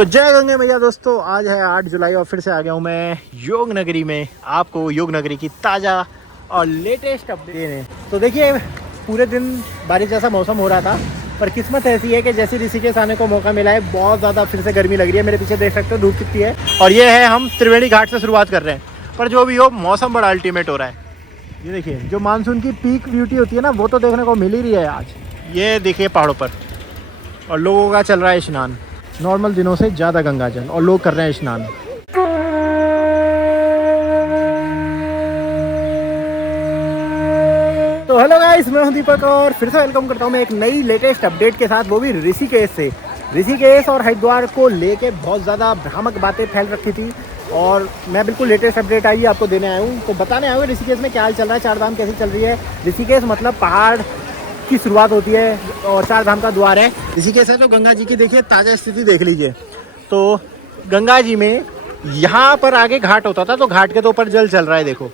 तो जय गंगे मैया दोस्तों, आज है 8 जुलाई और फिर से आ गया हूँ मैं योग नगरी में, आपको योग नगरी की ताज़ा और लेटेस्ट अपडेट देने। तो देखिए, पूरे दिन बारिश जैसा मौसम हो रहा था, पर किस्मत ऐसी है कि जैसे ऋषिकेश आने को मौका मिला है, बहुत ज़्यादा फिर से गर्मी लग रही है। मेरे पीछे देख सकते हो धूप कितनी है, और ये है हम त्रिवेणी घाट से शुरुआत कर रहे हैं। पर जो भी हो, मौसम बड़ा अल्टीमेट हो रहा है। ये देखिए, जो मानसून की पीक ब्यूटी होती है ना, वो तो देखने को मिल ही रही है आज। ये देखिए पहाड़ों पर, और लोगों का चल रहा है स्नान। नॉर्मल दिनों से ज़्यादा गंगा जल, और लोग कर रहे हैं स्नान। तो हेलो गाइस, मैं हूं दीपक और फिर से वेलकम करता हूं मैं एक नई लेटेस्ट अपडेट के साथ, वो भी ऋषिकेश से। ऋषिकेश और हरिद्वार को लेके बहुत ज़्यादा भ्रामक बातें फैल रखी थी, और मैं बिल्कुल लेटेस्ट अपडेट आई आपको देने आया हूँ। तो बताने आया हूँ ऋषिकेश में क्या हाल चल रहा है, चार धाम कैसी चल रही है। ऋषिकेश मतलब पहाड़ की शुरुआत होती है और चार धाम का द्वार है। ऋषिकेश है तो गंगा जी की देखिए ताज़ा स्थिति देख लीजिए। तो गंगा जी में यहाँ पर आगे घाट होता था, तो घाट के तो ऊपर जल चल रहा है। देखो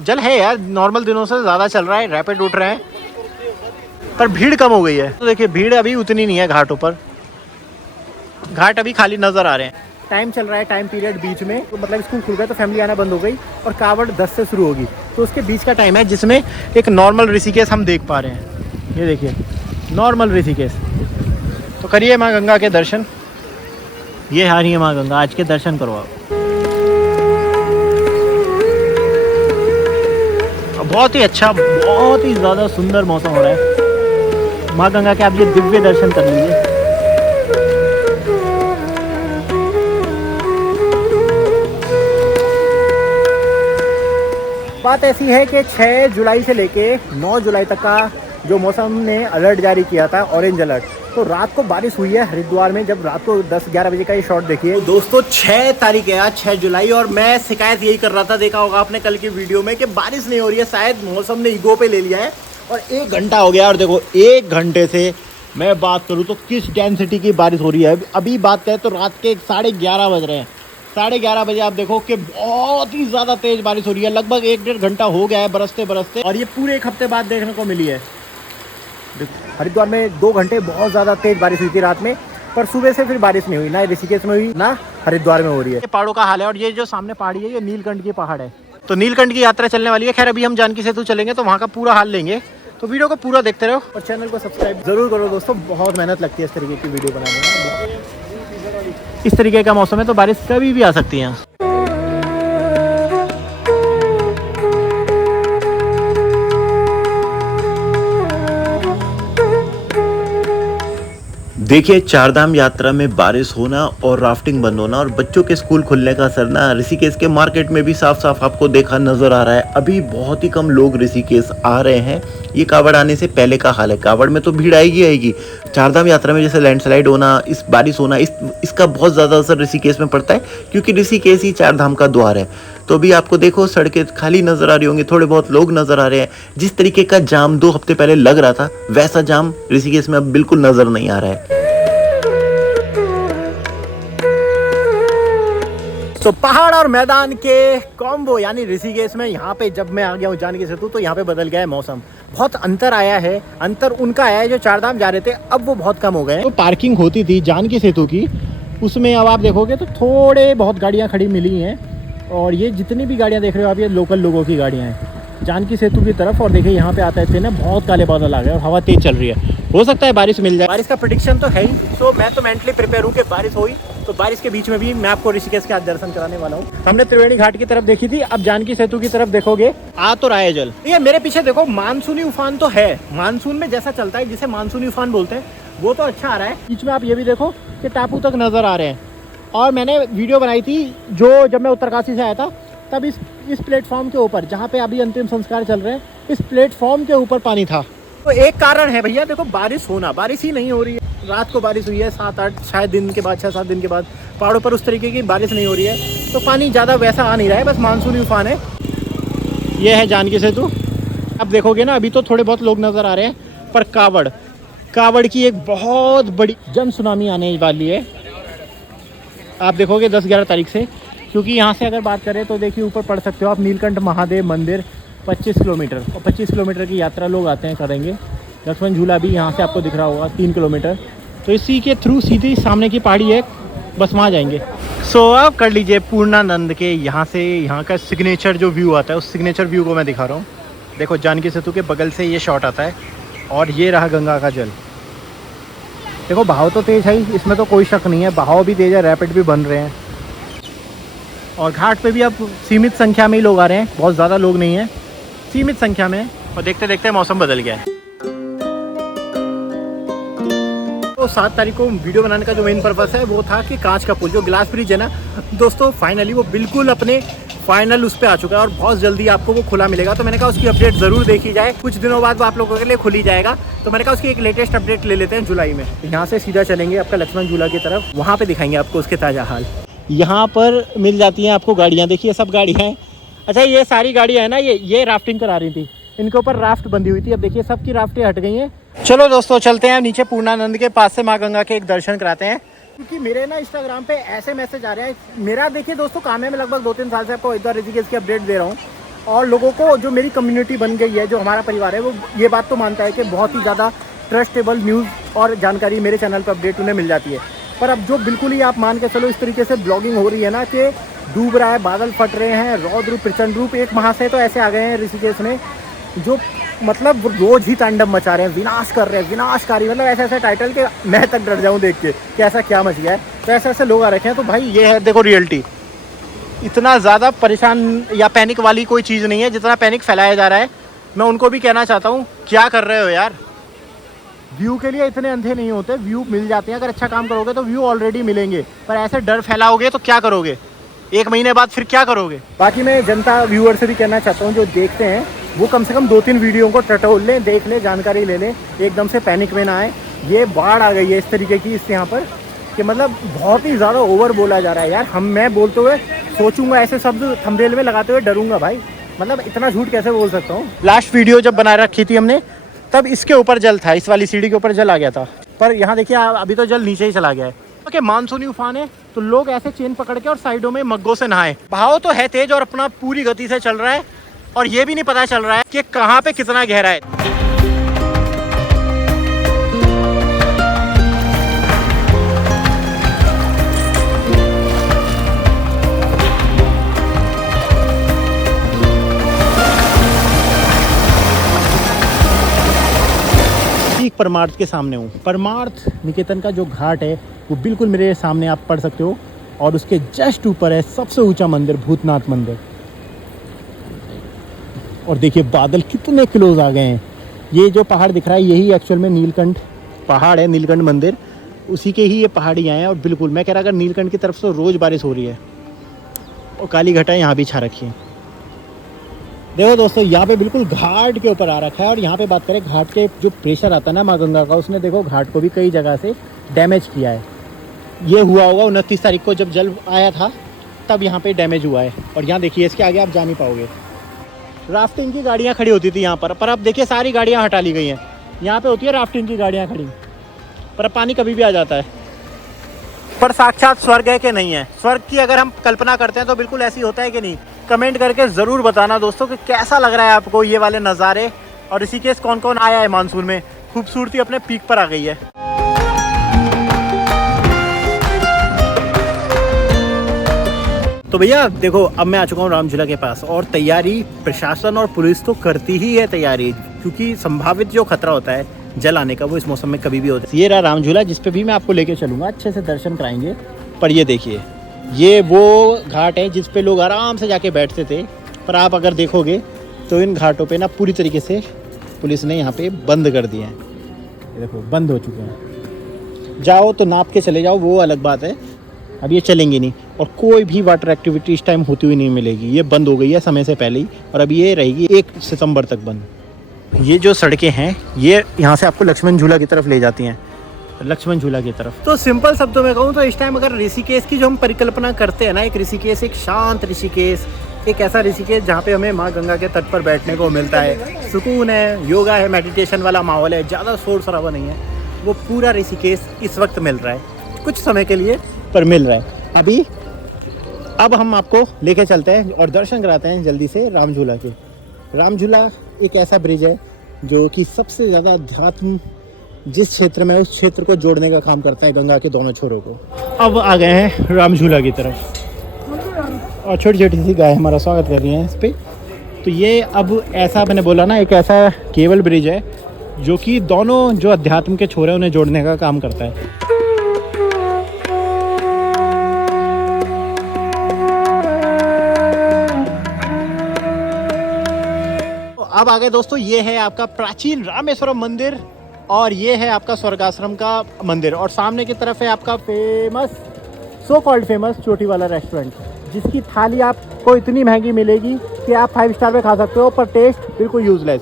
जल है यार, नॉर्मल दिनों से ज़्यादा चल रहा है, रैपिड उठ रहे हैं, पर भीड़ कम हो गई है। तो देखिए भीड़ अभी उतनी नहीं है घाटों पर, घाट अभी खाली नज़र आ रहे हैं। टाइम चल रहा है, टाइम पीरियड बीच में, तो मतलब स्कूल खुल गए तो फैमिली आना बंद हो गई, और कावड़ 10 से शुरू होगी, तो उसके बीच का टाइम है जिसमें एक नॉर्मल ऋषिकेश हम देख पा रहे हैं। ये देखिए नॉर्मल ऋषिकेश। तो करिए माँ गंगा के दर्शन। ये आ रही है माँ गंगा, आज के दर्शन करो आप। बहुत ही अच्छा, बहुत ही ज़्यादा सुंदर मौसम हो रहा है। माँ गंगा के आप ये दिव्य दर्शन कर लीजिए। बात ऐसी है कि 6 जुलाई से लेके 9 जुलाई तक का जो मौसम ने अलर्ट जारी किया था, ऑरेंज अलर्ट, तो रात को बारिश हुई है हरिद्वार में। जब रात को 10-11 बजे का ये शॉट देखिए दोस्तों, 6 तारीख है आज, 6 जुलाई, और मैं शिकायत यही कर रहा था, देखा होगा आपने कल की वीडियो में, कि बारिश नहीं हो रही है। शायद मौसम ने ईगो पे ले लिया है, और 1 घंटा हो गया, और देखो 1 घंटे से मैं बात करूँ तो किस डेंसिटी की बारिश हो रही है। अभी बात करें तो रात के 11:30 बज रहे हैं। 11:30 बजे आप देखो कि बहुत ही ज़्यादा तेज़ बारिश हो रही है। लगभग 1-1.5 घंटा हो गया है बरसते बरसते, और ये पूरे 1 हफ्ते बाद देखने को मिली है। हरिद्वार में 2 घंटे बहुत ज़्यादा तेज़ बारिश हुई थी रात में, पर सुबह से फिर बारिश नहीं हुई, ना ऋषिकेश में हुई ना हरिद्वार में हो रही है। ये पहाड़ों का हाल है, और ये जो सामने पहाड़ी है, ये नीलकंठ की पहाड़ है। तो नीलकंठ की यात्रा चलने वाली है। खैर अभी हम जानकी सेतु चलेंगे, तो वहाँ का पूरा हाल लेंगे। तो वीडियो को पूरा देखते रहो, और चैनल को सब्सक्राइब जरूर करो दोस्तों। बहुत मेहनत लगती है इस तरीके की वीडियो बनाने में। इस तरीके का मौसम है तो बारिश कभी भी आ सकती है। देखिए, चारधाम यात्रा में बारिश होना और राफ्टिंग बंद होना और बच्चों के स्कूल खुलने का असर ना ऋषिकेश के मार्केट में भी साफ साफ आपको देखा नजर आ रहा है। अभी बहुत ही कम लोग ऋषिकेश आ रहे हैं। ये कावड़ आने से पहले का हाल है। कावड़ में तो भीड़ आएगी आएगी। चारधाम यात्रा में जैसे लैंडस्लाइड होना, इस बारिश होना, इसका बहुत ज़्यादा असर ऋषिकेश में पड़ता है, क्योंकि ऋषिकेश ही चारधाम का द्वार है। तो अभी आपको देखो सड़कें खाली नजर आ रही होंगी, थोड़े बहुत लोग नजर आ रहे हैं। जिस तरीके का जाम 2 हफ्ते पहले लग रहा था, वैसा जाम ऋषिकेश में अब बिल्कुल नजर नहीं आ रहा है। तो पहाड़ और मैदान के कॉम्बो यानी ऋषिकेश में, यहाँ पे जब मैं आ गया हूँ जानकी सेतु, तो यहाँ पे बदल गया है मौसम। बहुत अंतर आया है। अंतर उनका आया है जो चारधाम जा रहे थे, अब वो बहुत कम हो गए। तो पार्किंग होती थी जानकी सेतु की, उसमें अब आप देखोगे तो थोड़े बहुत गाड़ियाँ खड़ी मिली हैं, और ये जितनी भी गाड़ियाँ देख रहे हो आप, ये लोकल लोगों की गाड़ियाँ हैं जानकी सेतु की तरफ। और देखिए यहाँ पे आते थे ना, बहुत काले बादल आ गए और हवा तेज चल रही है। हो सकता है बारिश मिल जाए, बारिश का प्रेडिक्शन तो है ही। तो मैं तो मेंटली प्रिपेयर हूँ कि बारिश हुई तो बारिश के बीच में भी मैं आपको ऋषिकेश के आज दर्शन कराने वाला हूँ। हमने त्रिवेणी घाट की तरफ देखी थी, अब जानकी सेतु की तरफ देखोगे, आ तो रहा है जल। ये मेरे पीछे देखो, मानसूनी उफान तो है। मानसून में जैसा चलता है, जिसे मानसूनी उफान बोलते हैं, वो तो अच्छा आ रहा है। बीच में आप ये भी देखो कि टापू तक नजर आ रहे हैं। और मैंने वीडियो बनाई थी जो जब मैं उत्तरकाशी से आया था, तब इस प्लेटफॉर्म के ऊपर, जहाँ पे अभी अंतिम संस्कार चल रहे हैं, इस प्लेटफॉर्म के ऊपर पानी था। तो एक कारण है भैया, देखो बारिश होना, बारिश ही नहीं हो रही है। रात को बारिश हुई है 7-8 शायद दिन के बाद, 6-7 दिन के बाद पहाड़ों पर उस तरीके की बारिश नहीं हो रही है, तो पानी ज़्यादा वैसा आ नहीं रहा है, बस मानसूनी उफान है। ये है जानकी सेतु। अब देखोगे ना, अभी तो थोड़े बहुत लोग नज़र आ रहे हैं, पर कावड़ की एक बहुत बड़ी जन सुनामी आने वाली है। आप देखोगे 10-11 तारीख से, क्योंकि यहाँ से अगर बात करें तो देखिए ऊपर पढ़ सकते हो आप, नीलकंठ महादेव मंदिर 25 किलोमीटर, और 25 किलोमीटर की यात्रा लोग आते हैं करेंगे। लक्ष्मण झूला भी यहाँ से आपको दिख रहा होगा 3 किलोमीटर। तो इसी के थ्रू सीधी सामने की पहाड़ी है बस वहाँ जाएंगे। सो अब कर लीजिए पूर्णानंद के यहाँ से यहाँ का सिग्नेचर जो व्यू आता है, उस सिग्नेचर व्यू को मैं दिखा रहा हूँ। देखो जानकी सेतु के बगल से ये शॉट आता है और ये रहा गंगा का जल। देखो बहाव तो तेज़ है ही, इसमें तो कोई शक नहीं है, बहाव भी तेज़ है, रैपिड भी बन रहे हैं। और घाट पे भी अब सीमित संख्या में ही लोग आ रहे हैं, बहुत ज़्यादा लोग नहीं हैं, सीमित संख्या में। और देखते देखते मौसम बदल गया है। तो 7 तारीख को वीडियो बनाने का जो मेन पर्पस है वो था कि कांच का पुल जो ग्लास ब्रिज है ना दोस्तों, फाइनली वो बिल्कुल अपने फाइनल उस पर आ चुका है और बहुत जल्दी आपको वो खुला मिलेगा। तो मैंने कहा उसकी अपडेट ज़रूर देखी जाए, कुछ दिनों बाद वो आप लोगों के लिए खुल ही जाएगा। तो मैंने कहा उसकी एक लेटेस्ट अपडेट ले लेते हैं जुलाई में। यहाँ से सीधा चलेंगे आपका लक्ष्मण झूला की तरफ, वहाँ पे दिखाएंगे आपको उसके ताज़ा हाल। यहाँ पर मिल जाती हैं आपको गाड़ियाँ, देखिए सब गाड़ियाँ हैं। अच्छा ये सारी गाड़ियाँ हैं ना, ये राफ्टिंग करा रही थी, इनके ऊपर राफ्ट बंधी हुई थी, अब देखिए सबकी राफ्टें हट गई हैं। चलो दोस्तों चलते हैं नीचे पूर्णानंद के पास से माँ गंगा के एक दर्शन कराते हैं, क्योंकि मेरे ना इंस्टाग्राम पे ऐसे मैसेज आ रहे हैं। मेरा देखिए दोस्तों काम है, मैं लगभग 2-3 साल से आपको इधर ऋषिकेश की अपडेट दे रहा हूँ और लोगों को जो मेरी कम्युनिटी बन गई है, जो हमारा परिवार है, वो ये बात तो मानता है कि बहुत ही ज़्यादा ट्रस्टेबल न्यूज़ और जानकारी मेरे चैनल पर अपडेट उन्हें मिल जाती है। पर अब जो बिल्कुल ही आप मान के चलो इस तरीके से ब्लॉगिंग हो रही है ना कि डूब रहा है, बादल फट रहे हैं, रौद्र रूप प्रचंड रूप एक माह से तो ऐसे आ गए हैं ऋषिकेश में, जो मतलब रोज ही तांडव मचा रहे हैं, विनाश कर रहे हैं, विनाशकारी, मतलब ऐसे ऐसे टाइटल के मैं तक डर जाऊं देख के कि ऐसा क्या मच गया है। तो ऐसे ऐसे लोग आ रखे हैं। तो भाई ये है देखो रियलिटी, इतना ज़्यादा परेशान या पैनिक वाली कोई चीज़ नहीं है जितना पैनिक फैलाया जा रहा है। मैं उनको भी कहना चाहता हूँ क्या कर रहे हो यार, व्यू के लिए इतने अंधे नहीं होते, व्यू मिल जाते हैं, अगर अच्छा काम करोगे तो व्यू ऑलरेडी मिलेंगे, पर ऐसे डर फैलाओगे तो क्या करोगे, 1 महीने बाद फिर क्या करोगे। बाकी मैं जनता व्यूअर से भी कहना चाहता हूँ जो देखते हैं वो कम से कम 2-3 वीडियो को टटोल लें, देख लें, जानकारी ले लें, एकदम से पैनिक में ना आए। ये बाढ़ आ गई है इस तरीके की इस यहाँ पर कि मतलब बहुत ही ज़्यादा ओवर बोला जा रहा है यार। मैं बोलते हुए सोचूंगा ऐसे शब्द थंबनेल में लगाते हुए डरूंगा भाई, मतलब इतना झूठ कैसे बोल सकता हूँ। लास्ट वीडियो जब बना रखी थी हमने तब इसके ऊपर जल था, इस वाली सीढ़ी के ऊपर जल आ गया था, पर यहाँ देखिए अभी तो जल नीचे ही चला गया है। कि मानसूनी उफान है तो लोग ऐसे चेन पकड़ के और साइडों में मग्गों से नहाए। बहाव तो है तेज और अपना पूरी गति से चल रहा है और ये भी नहीं पता चल रहा है कि कहाँ पे कितना गहरा है। ठीक परमार्थ के सामने हूँ। परमार्थ निकेतन का जो घाट है वो बिल्कुल मेरे सामने आप पढ़ सकते हो और उसके जस्ट ऊपर है सबसे ऊंचा मंदिर भूतनाथ मंदिर। और देखिए बादल कितने क्लोज आ गए हैं। ये जो पहाड़ दिख रहा है यही एक्चुअल में नीलकंठ पहाड़ है, नीलकंठ मंदिर, उसी के ही ये पहाड़ियाँ हैं। और बिल्कुल मैं कह रहा अगर नीलकंठ की तरफ से रोज़ बारिश हो रही है और काली घटाएं यहाँ भी छा रखी हैं। देखो दोस्तों यहाँ पे बिल्कुल घाट के ऊपर आ रखा है। और यहाँ पे बात करें घाट के जो प्रेशर आता है ना माँ गंगा का, उसने देखो घाट को भी कई जगह से डैमेज किया है। ये हुआ होगा 29 तारीख को जब जल आया था तब यहाँ पे डैमेज हुआ है। और यहाँ देखिए इसके आगे आप जा नहीं पाओगे। राफ्टिंग की गाड़ियाँ खड़ी होती थी यहाँ पर अब देखिए सारी गाड़ियाँ हटा ली गई हैं। यहाँ पे होती है राफ्टिंग की गाड़ियाँ खड़ी, पर अब पानी कभी भी आ जाता है। पर साक्षात स्वर्ग है कि नहीं है, स्वर्ग की अगर हम कल्पना करते हैं तो बिल्कुल ऐसी होता है कि नहीं, कमेंट करके ज़रूर बताना दोस्तों कि कैसा लग रहा है आपको ये वाले नज़ारे। और ऋषिकेश कौन कौन आया है मानसून में, खूबसूरती अपने पीक पर आ गई है। तो भैया देखो अब मैं आ चुका हूँ राम झूला के पास और तैयारी प्रशासन और पुलिस तो करती ही है तैयारी, क्योंकि संभावित जो खतरा होता है जल आने का वो इस मौसम में कभी भी होता है। ये रहा राम झूला जिस पे भी मैं आपको लेके चलूँगा, अच्छे से दर्शन कराएंगे। पर ये देखिए ये वो घाट है जिस पे लोग आराम से जाके बैठते थे, पर आप अगर देखोगे तो इन घाटों पे ना पूरी तरीके से पुलिस ने यहाँ पे बंद कर दिए हैं। देखो बंद हो चुके हैं, जाओ तो नाप के चले जाओ, वो अलग बात है, अब ये चलेंगे नहीं। और कोई भी वाटर एक्टिविटी इस टाइम होती हुई नहीं मिलेगी, ये बंद हो गई है समय से पहले ही और अब ये रहेगी 1 सितंबर तक बंद। ये जो सड़कें हैं ये यहाँ से आपको लक्ष्मण झूला की तरफ ले जाती हैं, लक्ष्मण झूला की तरफ। तो सिंपल शब्दों में कहूँ तो इस टाइम अगर ऋषिकेश की जो हम परिकल्पना करते हैं ना, एक ऋषिकेश, एक शांत ऋषिकेश, एक ऐसा ऋषिकेश जहाँ पे हमें माँ गंगा के तट पर बैठने को मिलता है, सुकून है, योगा है, मेडिटेशन वाला माहौल है, ज़्यादा शोर शराबा नहीं है, वो पूरा ऋषिकेश इस वक्त मिल रहा है, कुछ समय के लिए पर मिल रहा है। अब हम आपको लेके चलते हैं और दर्शन कराते हैं जल्दी से राम झूला के। राम झूला एक ऐसा ब्रिज है जो कि सबसे ज़्यादा अध्यात्म जिस क्षेत्र में उस क्षेत्र को जोड़ने का काम करता है गंगा के दोनों छोरों को। अब आ गए हैं राम झूला की तरफ और छोटी छोटी सी गाय हमारा स्वागत कर रही हैं इस पर। तो ये अब ऐसा मैंने बोला ना, एक ऐसा केबल ब्रिज है जो कि दोनों जो अध्यात्म के छोर हैं उन्हें जोड़ने का काम करता है। अब आगे दोस्तों ये है आपका प्राचीन रामेश्वरम मंदिर और ये है आपका स्वर्गाश्रम का मंदिर और सामने की तरफ है आपका फेमस सो कॉल्ड फेमस चोटी वाला रेस्टोरेंट, जिसकी थाली आपको इतनी महंगी मिलेगी कि आप 5 स्टार पे खा सकते हो, पर टेस्ट बिल्कुल यूजलेस।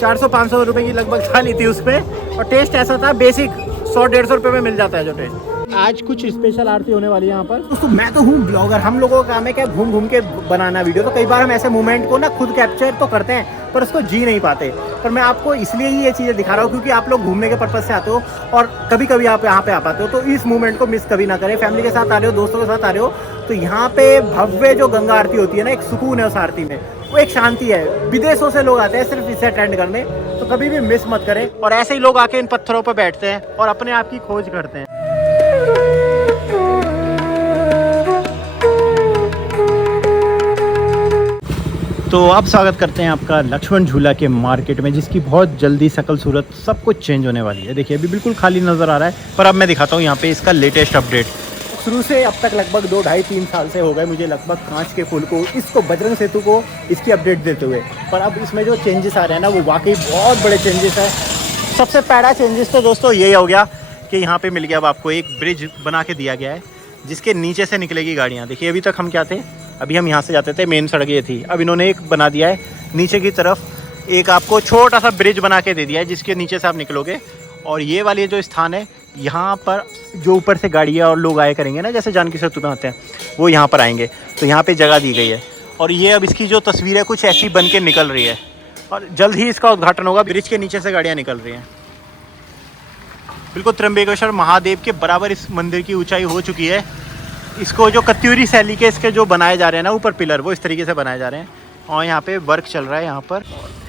400-500 रुपए की लगभग थाली थी उस पर और टेस्ट ऐसा था बेसिक 100-150 रुपये में मिल जाता है जो टेस्ट। आज कुछ स्पेशल आरती होने वाली है यहाँ पर। दोस्तों मैं तो हूँ ब्लॉगर, हम लोगों का काम है क्या घूम घूम के बनाना वीडियो। तो कई बार हम ऐसे मोमेंट को ना खुद कैप्चर तो करते हैं पर उसको जी नहीं पाते। पर मैं आपको इसलिए ही ये चीज़ें दिखा रहा हूँ क्योंकि आप लोग घूमने के पर्पज़ से आते हो और कभी कभी आप यहाँ पे आ पाते हो। तो इस मोमेंट को मिस कभी ना करें। फैमिली के साथ आ रहे हो, दोस्तों के साथ आ रहे हो, तो यहाँ पे भव्य जो गंगा आरती होती है ना, एक सुकून है उस आरती में, वो एक शांति है। विदेशों से लोग आते हैं सिर्फ इसे अटेंड करने, तो कभी भी मिस मत करें। और ऐसे ही लोग आके इन पत्थरों पर बैठते हैं और अपने आप की खोज करते हैं। तो अब स्वागत करते हैं आपका लक्ष्मण झूला के मार्केट में, जिसकी बहुत जल्दी शकल सूरत सब कुछ चेंज होने वाली है। देखिए अभी बिल्कुल खाली नज़र आ रहा है, पर अब मैं दिखाता हूँ यहाँ पे इसका लेटेस्ट अपडेट। शुरू से अब तक लगभग 2, 2.5, 3 साल से हो गए मुझे लगभग कांच के फूल को, इसको बजरंग सेतु को इसकी अपडेट देते हुए। पर अब इसमें जो चेंजेस आ रहे हैं ना, वो वाकई बहुत बड़े चेंजेस हैं। सबसे पहला चेंजेस तो दोस्तों यही हो गया कि यहाँ पे मिल गया अब आपको एक ब्रिज बना के दिया गया है, जिसके नीचे से निकलेगी गाड़ियाँ। देखिए अभी तक हम क्या थे, अभी हम यहाँ से जाते थे, मेन सड़क ये थी। अब इन्होंने एक बना दिया है नीचे की तरफ, एक आपको छोटा सा ब्रिज बना के दे दिया है जिसके नीचे से आप निकलोगे। और ये वाली जो स्थान है, यहाँ पर जो ऊपर से गाड़ियाँ और लोग आए करेंगे ना, जैसे जानकी सेतु में आते हैं, वो यहाँ पर आएंगे। तो यहाँ पे जगह दी गई है और ये अब इसकी जो तस्वीर है कुछ ऐसी बन के निकल रही है और जल्द ही इसका उद्घाटन होगा। ब्रिज के नीचे से गाड़ियाँ निकल रही हैं। बिल्कुल त्र्यंबकेश्वर महादेव के बराबर इस मंदिर की ऊंचाई हो चुकी है। इसको जो कत्यूरी शैली के इसके जो बनाए जा रहे हैं ना ऊपर पिलर, वो इस तरीके से बनाए जा रहे हैं और यहाँ पे वर्क चल रहा है। यहाँ पर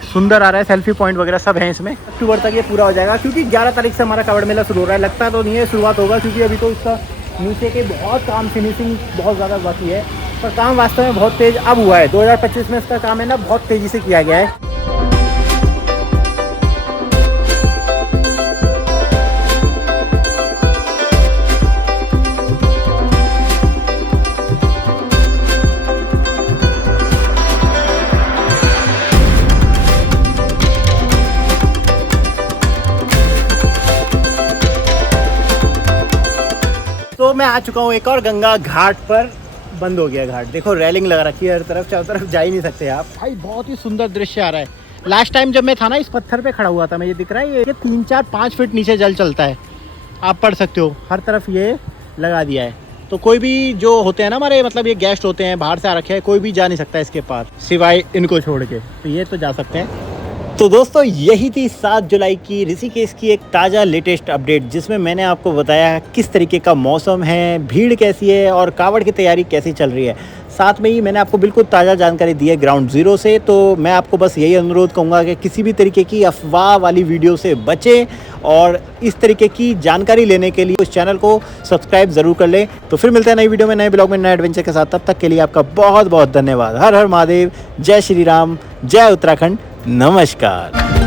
सुंदर आ रहा है, सेल्फी पॉइंट वगैरह सब है इसमें। अक्टूबर तक ये पूरा हो जाएगा क्योंकि 11 तारीख से हमारा कावड़ मेला शुरू हो रहा है। लगता तो नहीं है शुरुआत होगा क्योंकि अभी तो इसका नीचे के बहुत काम, फिनिशिंग बहुत ज़्यादा बाकी है, पर काम वास्तव में बहुत तेज़ अब हुआ है। 2025 में इसका काम है ना बहुत तेज़ी से किया गया है। तो मैं आ चुका हूँ एक और गंगा घाट पर। बंद हो गया घाट, देखो रेलिंग लगा रखी है हर तरफ, चारों तरफ जा ही नहीं सकते आप। भाई बहुत ही सुंदर दृश्य आ रहा है। लास्ट टाइम जब मैं था ना, इस पत्थर पे खड़ा हुआ था मैं, ये दिख रहा है, ये 3, 4, 5 फीट नीचे जल चलता है, आप पढ़ सकते हो। हर तरफ ये लगा दिया है, तो कोई भी जो होते हैं ना हमारे, मतलब ये गेस्ट होते हैं बाहर से आ रखे हैं, कोई भी जा नहीं सकता इसके पास सिवाय इनको छोड़ के, तो ये तो जा सकते हैं। तो दोस्तों यही थी 7 जुलाई की ऋषिकेश की एक ताज़ा लेटेस्ट अपडेट, जिसमें मैंने आपको बताया किस तरीके का मौसम है, भीड़ कैसी है और कावड़ की तैयारी कैसी चल रही है। साथ में ही मैंने आपको बिल्कुल ताज़ा जानकारी दी है ग्राउंड ज़ीरो से। तो मैं आपको बस यही अनुरोध कहूँगा कि किसी भी तरीके की अफवाह वाली वीडियो से बचें और इस तरीके की जानकारी लेने के लिए उस चैनल को सब्सक्राइब ज़रूर कर लें। तो फिर मिलते हैं नई वीडियो में, नए ब्लॉग में, नए एडवेंचर के साथ। तब तक के लिए आपका बहुत बहुत धन्यवाद। हर हर महादेव, जय श्री राम, जय उत्तराखंड, नमस्कार।